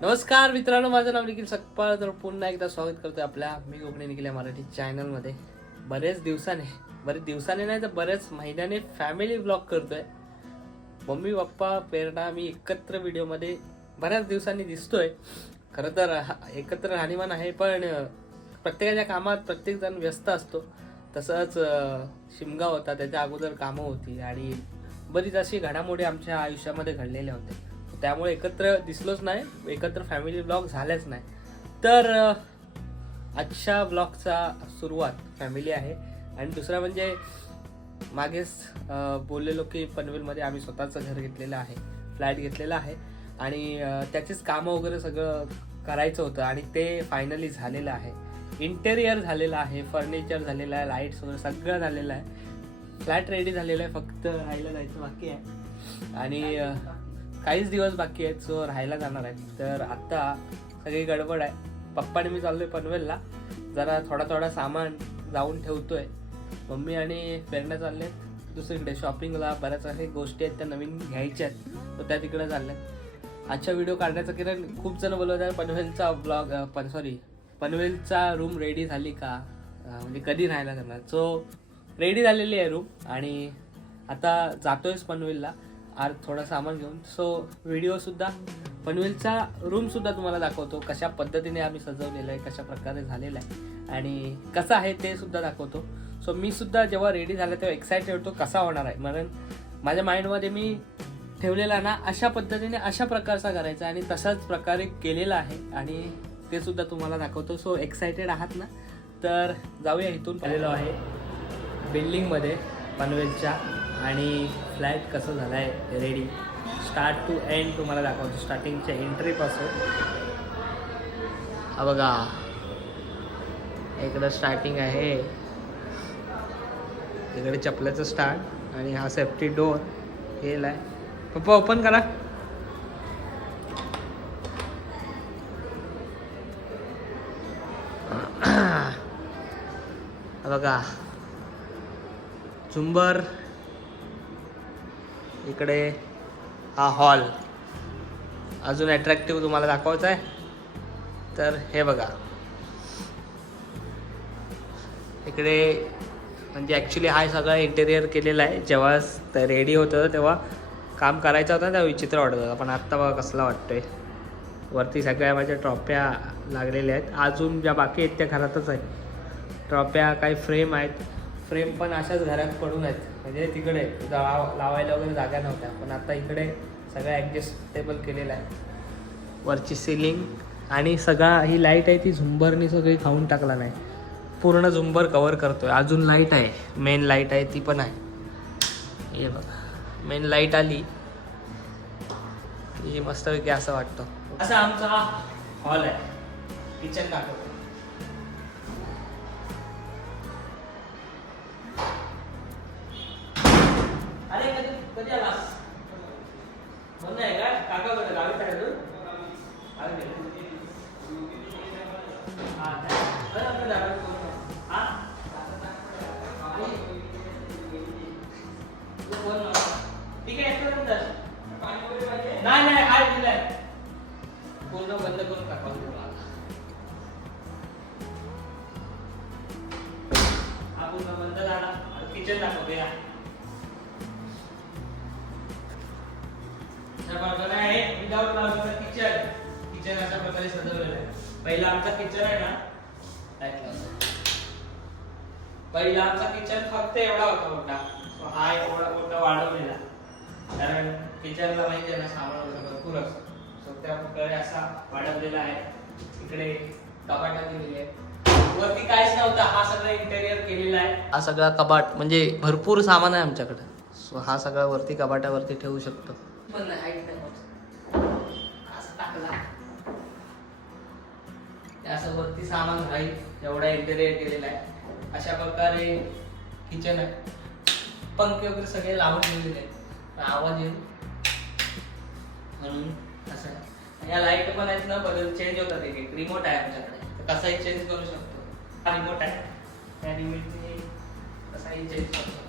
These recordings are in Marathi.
नमस्कार मित्रांनो माझं नाव निखिल सकपाळ. तर पुन्हा एकदा स्वागत करतोय आपल्या मी कोकणी निखिल मराठी चॅनलमध्ये बरेच दिवसाने बरेच दिवसाने नाही तर बरेच महिन्याने फॅमिली ब्लॉग करतोय. मम्मी पप्पा प्रेरणा मी एकत्र व्हिडिओमध्ये बऱ्याच दिवसांनी दिसतोय. खरं तर एकत्र राहणीमान आहे पण प्रत्येकाच्या कामात प्रत्येकजण व्यस्त असतो. तसंच शिमगाव शिमगा होता त्याच्या अगोदर कामं होती आणि बरीच अशी घडामोडी आमच्या आयुष्यामध्ये घडलेल्या होत्या. त्यामुळे एकत्र दिसलोच नाही एकत्र फॅमिली ब्लॉग झाल्याच नाही. तर आजच्या ब्लॉगचा सुरुवात फॅमिली आहे. आणि दुसरा म्हणजे मागेच बोललेलो की पनवेलमध्ये आम्ही स्वतःचं घर घेतलेलं आहे फ्लॅट घेतलेला आहे. आणि त्याचीच कामं वगैरे सगळं करायचं होतं आणि ते फायनली झालेलं आहे. इंटेरियर झालेलं आहे फर्निचर झालेलं आहे लाईट्स वगैरे सगळं झालेलं आहे. फ्लॅट रेडी झालेलं आहे फक्त राहायला जायचं बाकी आहे. आणि काहीच दिवस बाकी आहेत सो राहायला जाणार आहेत तर आत्ता सगळी गडबड आहे. पप्पा आणि मी चाललोय पनवेलला. जरा थोडा थोडा सामान जाऊन ठेवतोय. मम्मी आणि फेरणं चालले आहेत दुसरीकडे शॉपिंगला बऱ्याच काही गोष्टी आहेत त्या नवीन घ्यायच्या आहेत. तर त्या तिकडे आहेत आजचा व्हिडिओ काढण्याचं किरण खूप जण बोलवत आहे पनवेलचा ब्लॉग पण सॉरी पनवेलचा रूम रेडी झाली का? म्हणजे कधी राहायला जाणार? सो रेडी झालेली आहे रूम आणि आता जातोयच पनवेलला. आर थोडं सामान घेऊन. सो व्हिडिओसुद्धा पनवेलचा रूमसुद्धा तुम्हाला दाखवतो कशा पद्धतीने आम्ही सजवलेलं आहे कशा प्रकारे झालेलं आहे आणि कसं आहे ते सुद्धा दाखवतो. सो मी सुद्धा जेव्हा रेडी झालं तेव्हा एक्सायटेड होतो कसा होणार आहे. म्हणून माझ्या माइंडमध्ये मी ठेवलेला ना अशा पद्धतीने अशा प्रकारचा करायचा आणि तशाच प्रकारे केलेला आहे. आणि ते सुद्धा तुम्हाला दाखवतो. सो एक्सायटेड आहात ना? तर जाऊया इथून. आलेलो आहे बिल्डिंगमध्ये पनवेलच्या. आणि फ्लॅट कसं झालं आहे रेडी स्टार्ट टू एंड तुम्हाला दाखवतो. स्टार्टिंगच्या एंट्रीपासून हा बघा. इकडं स्टार्टिंग आहे. इकडे चपल्याचं स्टार्ट आणि हा सेफ्टी डोअर हेल आहे पप्पा ओपन करा. बघा. झुंबर. इकडे हा हॉल. अजून अट्रॅक्टिव्ह तुम्हाला दाखवायचं आहे तर हे बघा. इकडे म्हणजे ॲक्च्युली हा सगळा इंटेरियर केलेला आहे. जेव्हा रेडी होतं तेव्हा काम करायचं होतं तेव्हा विचित्र वाटत होतं. पण आत्ता बघा कसला वाटतोय. वरती सगळ्या माझ्या ट्रॉप्या लागलेल्या आहेत. अजून ज्या बाकी आहेत त्या घरातच आहेत. ट्रॉप्या काही फ्रेम आहेत. फ्रेम पण अशाच घरात पडून आहेत. म्हणजे तिकडे लाव लावायला वगैरे जागा नव्हत्या. पण आता इकडे सगळं ॲडजस्टेबल केलेलं आहे. वरची सिलिंग आणि सगळा ही लाइट आहे ती झुंबरनी सगळी खाऊन टाकला नाही. पूर्ण झुंबर कवर करतोय. अजून लाइट आहे. मेन लाइट आहे ती पण आहे. हे बघा. मेन लाइट आली. की मस्तपैकी असं वाटतं. असं आमचा हॉल आहे. किचन दाखव प्रकारे सजवलेलं आहे. पहिला आमचा किचन आहे ना. पहिला आमचा किचन फक्त एवढा होता मोठा. हा एवढा मोठा वाढवलेला. कारण किचनला माहिती आहे ना सामान वगैरे भरपूर असतं. सो त्या प्रकारे असा वाढवलेला आहे. इकडे कपाटा दिलेली आहे वरती काहीच नव्हतं. हा सगळं इंटेरियर केलेला आहे. हा सगळा कपाट म्हणजे भरपूर सामान आहे आमच्याकडे. सो हा सगळा वरती कपाटावरती ठेवू शकतो. पण नाही टाकला. वरती सामान राहील एवढा इंटेरियर केलेला आहे. अशा प्रकारे किचन आहे. पंखे वगैरे सगळे लावून दिलेले आहेत. आवाज येईल. म्हणून असं आहे. या लाइट पण आहेत ना बदल चेंज होतात एक एक. रिमोट आहे आमच्याकडे. तर कसाही चेंज करू शकतो. हा रिमोट आहे. त्या रिमोटने कसाही चेंज करू शकतो.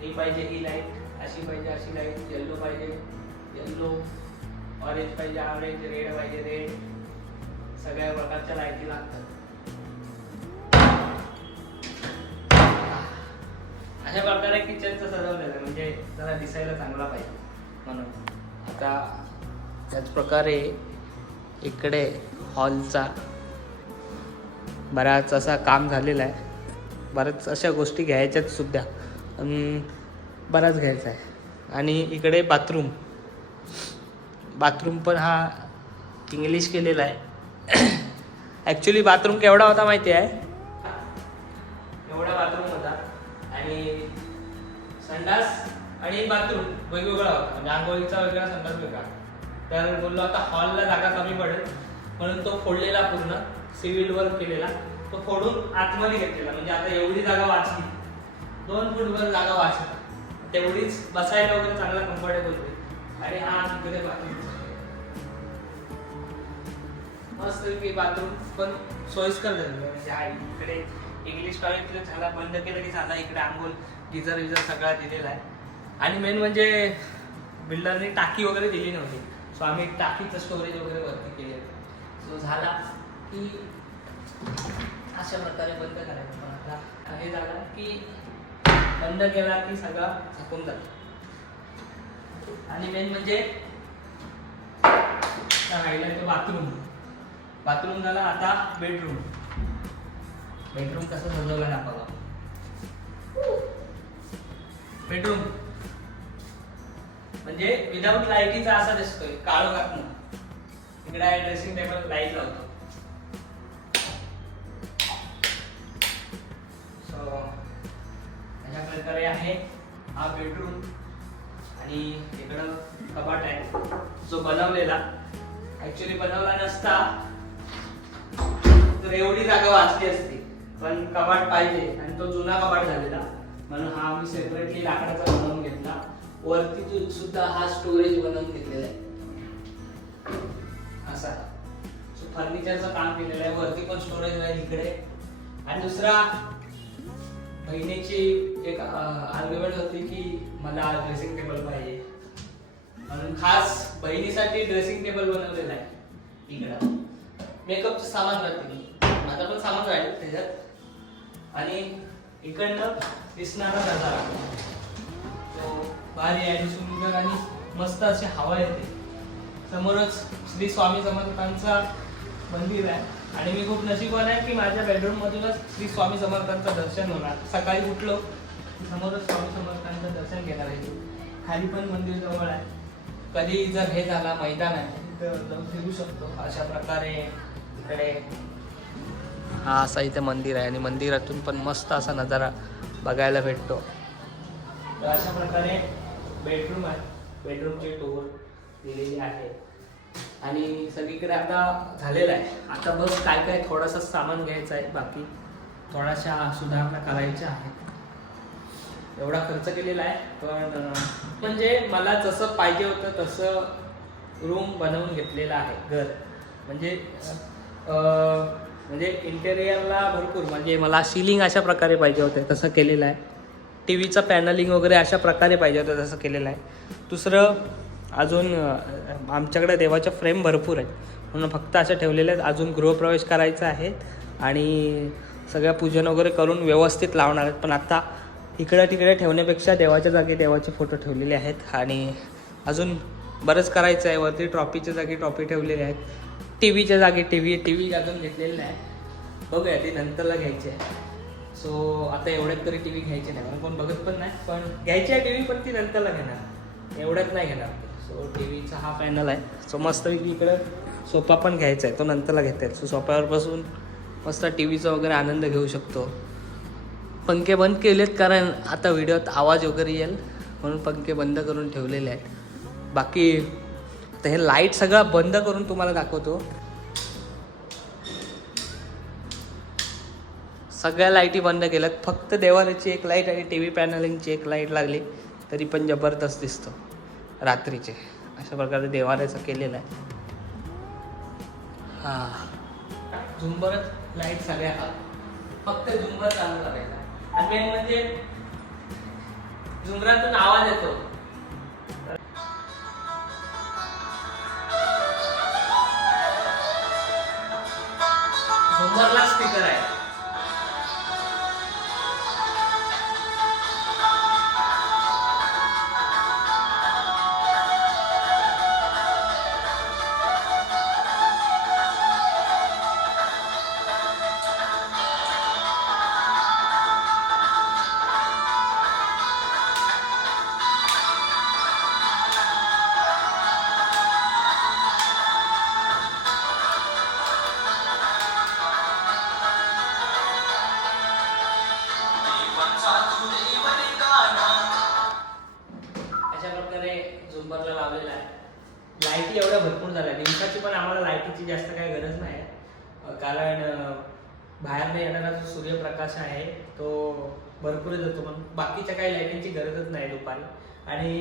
ही पाहिजे ही लाइट अशी पाहिजे अशी लाइट येल्लो पाहिजे. येल्लो ऑरेंज पाहिजे ऑरेंज रेड पाहिजे रेड सगळ्या प्रकारच्या लाईटी लागतात. अशा प्रकारे किचनचं सजवलेलं आहे म्हणजे जरा दिसायला चांगला पाहिजे म्हणून. आता त्याच प्रकारे इकडे हॉलचा बराच असा काम झालेला आहे. बऱ्याच अशा गोष्टी घ्यायच्यात सुद्धा. बराच घ्यायचा आहे. आणि इकडे बाथरूम बाथरूम पण हा इंग्लिश केलेला आहे. ॲक्च्युली बाथरूम केवढा होता माहिती आहे? एवढा बाथरूम होता. आणि संडास आणि बाथरूम वेगवेगळा होता. म्हणजे आंघोळीचा वेगळा संडास वेगळा. तर बोललो आता हॉलला जागा कमी पडेल. म्हणून तो फोडलेला पूर्ण सिव्हिल वर्क केलेला. तो फोडून आतमध्ये घेतलेला. म्हणजे आता एवढी जागा वाचली. दोन फूटवर जागा वाचली. तेवढीच बसायला वगैरे चांगला कम्फर्टेबल होईल आणि हा तिकडे बाथरूम. मस्त की बाथरूम पण सोयीस्कर झालेलं आहे. म्हणजे हा इकडे इंग्लिश टॉयलेट झाला बंद केलं की झाला इकडे आंघोळ गिझर विझर सगळा दिलेला आहे. आणि मेन म्हणजे बिल्डरने टाकी वगैरे दिली नव्हती. सो आम्ही टाकीचं स्टोरेज वगैरे वरती केले सो झाला की अशा प्रकारे बंद करायचं. पण आता हे झालं की बंद केला की सगळा झाकून जातो आणि मेन म्हणजे राहिला तो बाथरूम बाथरूम झाला आता बेडरूम बेडरूम कसं सजवलं दाखवा बेडरूम म्हणजे विदाऊट लाईटीचा असा दिसतोय काळो घातलं इकडे ड्रेसिंग टेबल लाइट लावतो. सो अशा प्रकारे आहे हा बेडरूम आणि इकडं कपाट आहे. जो बनवलेला. ऍक्च्युली बनवला नसता. तर एवढी जागा वाचली असती पण कपाट पाहिजे आणि तो जुना कपाट झालेला. म्हणून हा आम्ही सेपरेटली लाकडाचा बनवून घेतला. वरती सुद्धा हा स्टोरेज बनवून घेतलेला आहे. असा. फर्निचरचं काम केलेलं आहे. वरती पण स्टोरेज आहे इकडे. आणि दुसरा बहिणीची एक आर्ग्युमेंट होती की मला ड्रेसिंग टेबल पाहिजे. म्हणून खास बहिणीसाठी ड्रेसिंग टेबल बनवलेला आहे. इकडं. मेकअपचं सामान राहते आता पण सामान राहील त्याच्यात. आणि इकडनं दिसणारा नजारा तो भारी आहे आणि सुंदर आणि मस्त अशी हवा येते. समोरच श्री स्वामी समर्थांचा मंदिर आहे. आणि मी खूप नशीबवान आहे की माझ्या बेडरूम मधूनच श्री स्वामी समर्थांचं दर्शन होणार. सकाळी उठलो समोरच स्वामी समर्थांचं दर्शन घेणार आहे. खाली पण मंदिर जवळ आहे. कधी जर हे झाला मैदान आहे तर जाऊन फिरू शकतो. अशा प्रकारे इकडे हा असा इथे मंदिर आहे आणि मंदिरातून पण मस्त असा नजारा बघायला भेटतो. तर अशा प्रकारे बेडरूम आहे. बेडरूमचे टूर दिलेली आहे. आणि सगळीकडे आता झालेलं आहे. आता बस काय काय थोडंसं सामान घ्यायचं आहे. बाकी थोड्याशा सुधारणा करायच्या आहेत. एवढा खर्च केलेला आहे. पण म्हणजे मला जसं पाहिजे होतं तसं रूम बनवून घेतलेलं आहे. घर. म्हणजे म्हणजे इंटेरियरला भरपूर म्हणजे मला सिलिंग अशा प्रकारे पाहिजे होते तसं केलेलं आहे. टी व्हीचं पॅनलिंग वगैरे अशा प्रकारे पाहिजे होतं तसं केलेलं आहे. दुसरं अजून आमच्याकडे देवाच्या फ्रेम भरपूर आहेत. म्हणून फक्त अशा ठेवलेल्या आहेत. अजून गृहप्रवेश करायचा आहे आणि सगळ्या पूजन वगैरे करून व्यवस्थित लावणार आहेत. पण आता इकडे तिकडे ठेवण्यापेक्षा देवाच्या जागी देवाचे फोटो ठेवलेले आहेत आणि अजून बरंच करायचं आहे. वरती ट्रॉफीच्या जागी ट्रॉफी ठेवलेली आहेत. टी व्हीच्या जागी टी व्ही टी व्ही अजून घेतलेली नाही. बघूया ती नंतरला घ्यायची आहे. सो आता एवढ्यात तरी टी व्ही घ्यायची नाही. मला कोण बघत पण नाही पण घ्यायची आहे टी व्ही पण ती नंतरला घेणार. एवढ्यात नाही घेणार. सो टी व्हीचा हा पॅनल आहे. सो मस्तपैकी इकडं सोफा पण घ्यायचा आहे. तो नंतरला घेता येईल. सो सोफ्यावर बसून मस्त टी व्हीचा वगैरे आनंद घेऊ शकतो. पंखे बंद केलेत कारण आता व्हिडिओत आवाज वगैरे येईल म्हणून पंखे बंद करून ठेवलेले आहेत. बाकी तर हे लाइट सगळं बंद करून तुम्हाला दाखवतो. सगळ्या लाईटी बंद केल्यात. फक्त देवाऱ्याची एक लाइट आणि टी व्ही पॅनलिंगची एक लाइट लागली तरी पण जबरदस्त दिसतो. रात्रीचे. अशा प्रकारे देवाऱ्याचं केलेलं आहे. हा. झुंबरच लाइट सगळ्या फक्त झुंबर चालू करायचा आणि मेन म्हणजे झुंबरातून आवाज येतो. नंबरला स्पीकर आहे. एवढ्या भरपूर झाल्या. दिवसाची पण आम्हाला लाईटीची जास्त काही गरज नाही. कारण बाहेरनं येणारा जो सूर्यप्रकाश आहे तो भरपूर येतो पण बाकीच्या काही लाईटींची गरजच नाही दुपारी. आणि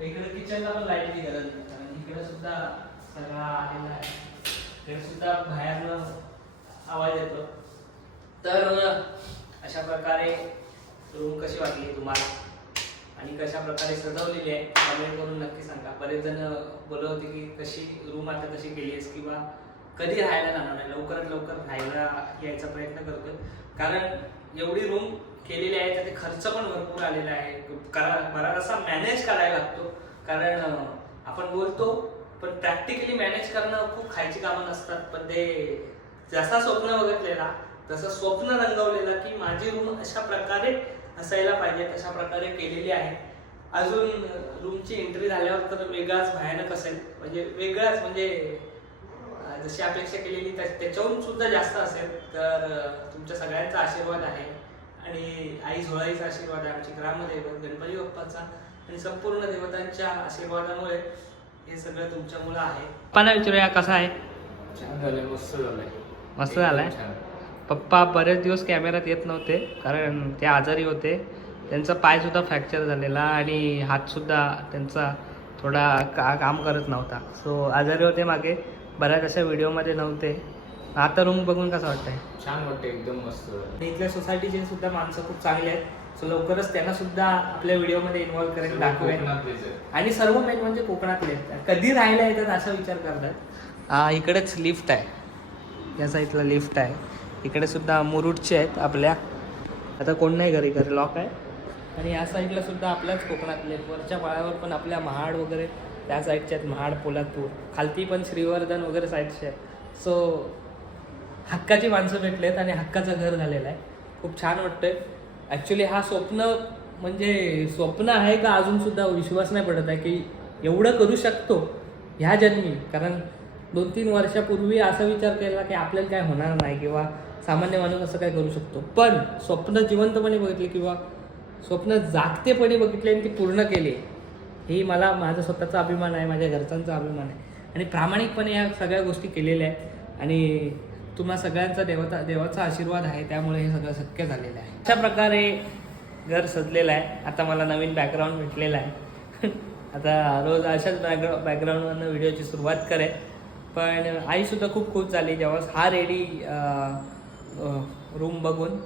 इकडे किचनला पण लाईटची गरज नाही. कारण इकडे सुद्धा सगळा आलेला आहे. इकडे सुद्धा बाहेरनं आवाज येतो. तर अशा प्रकारे रूम कशी वाटली तुम्हाला? आणि कशा प्रकारे सजवलेली आहे कमेंट करून नक्की सांगा. बरेच जण बोलत होते की कशी रूम आता कशी केली आहेस किंवा कधी राहायला जाणार नाही लवकरात लवकर राहायला यायचा प्रयत्न करतोय. कारण एवढी रूम केलेली आहे त्याचे खर्च पण भरपूर आलेला आहे. करा बराचसा मॅनेज करायला लागतो. कारण आपण बोलतो पण प्रॅक्टिकली मॅनेज करणं खूप खायची कामं नसतात. पण ते जसा स्वप्न बघितलेला तसं स्वप्न रंगवलेलं की माझी रूम अशा प्रकारे असायला पाहिजे तशा प्रकारे केलेली आहे. अजून रूमची एंट्री झाल्यावर तर वेगळाच भयानक असेल. म्हणजे वेगळाच म्हणजे जशी अपेक्षा केलेली त्या- त्याच्याहून सुद्धा जास्त असेल. तर तुमच्या सगळ्यांचा आशीर्वाद आहे. आणि आई झोळाईचा आशीर्वाद आहे आमची ग्रामदैवत गणपती बाप्पाचा. आणि संपूर्ण देवतांच्या आशीर्वादामुळे हे सगळं तुमच्यामुळं आहे. पप्पांना विचारूया कसा आहे? छान झालंय मस्त झालंय. मस्त झालाय. पप्पा बरेच दिवस कॅमेऱ्यात येत नव्हते कारण ते आजारी होते. त्यांचा पाय सुद्धा फ्रॅक्चर झालेला आणि हात सुद्धा त्यांचा थोडा का काम करत नव्हता. सो आजारी होते मागे. बऱ्याच अशा व्हिडिओमध्ये नव्हते. आता रूम बघून कसं वाटतंय? छान वाटतं एकदम मस्त. आणि इथल्या सोसायटीचे सुद्धा माणसं खूप चांगली आहेत. सो लवकरच त्यांना सुद्धा आपल्या व्हिडिओमध्ये इन्व्हॉल्व करेल दाखवेल. आणि सर्व मेन म्हणजे कोकणातले. कधी राहायला येतात असा विचार करतात? इकडेच लिफ्ट आहे. या साईडला लिफ्ट आहे. इकडे सुद्धा मुरुडचे आहेत आपल्या. आता कोण नाही घरी? घरी लॉक आहे. आणि या साईडला सुद्धा आपल्याच कोकणातले आहेत. वरच्या पाळ्यावर पण आपल्या महाड वगैरे त्या साईडचे आहेत महाड पोलादपूर. खालती पण श्रीवर्धन वगैरे साईडचे आहेत. सो हक्काची माणसं भेटलेत आणि हक्काचं घर झालेलं आहे. खूप छान वाटतंय. ॲक्च्युली हा स्वप्न म्हणजे स्वप्न आहे का अजूनसुद्धा विश्वास नाही पडत आहे की एवढं करू शकतो ह्या जन्मी. कारण दोन तीन वर्षापूर्वी असा विचार केला की आपल्याला काय होणार नाही किंवा सामान्य माणूस असं काय करू शकतो? पण स्वप्न जिवंतपणे बघितले किंवा स्वप्न जागतेपणे बघितले आणि ती पूर्ण केली ही मला माझा स्वतःचा अभिमान आहे माझ्या घरच्यांचा अभिमान आहे. आणि प्रामाणिकपणे या सगळ्या गोष्टी केलेल्या आहेत. आणि तुम्हा सगळ्यांचा देवता देवाचा आशीर्वाद आहे त्यामुळे हे सगळं शक्य झालेलं आहे. अशा प्रकारे घर सजलेलं आहे. आता मला नवीन बॅकग्राऊंड भेटलेला आहे. आता रोज अशाच बॅकग्राऊंड बॅकग्राऊंडवरनं व्हिडिओची सुरुवात करेन. पण आईसुद्धा खूप खुश झाली. जेव्हा हा रेडी रूम बघून.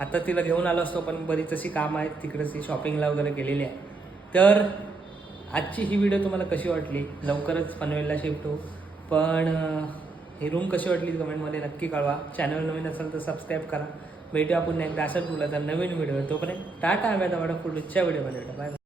आता तिला घेऊन आलो असतो पण बरीच अशी कामं आहेत. तिकडे ती शॉपिंगला वगैरे गेलेली आहे. तर आजची ही व्हिडिओ तुम्हाला कशी वाटली? लवकरच पनवेलला शिफ्ट हो पण ही रूम कशी वाटली कमेंटमध्ये नक्की कळवा. चॅनल नवीन असेल तर सबस्क्राईब करा. भेटू आपण एकदा. असंच बोला तर नवीन व्हिडिओ तोपर्यंत टाटा हव्या पुढच्या व्हिडिओमध्ये भेटा बाय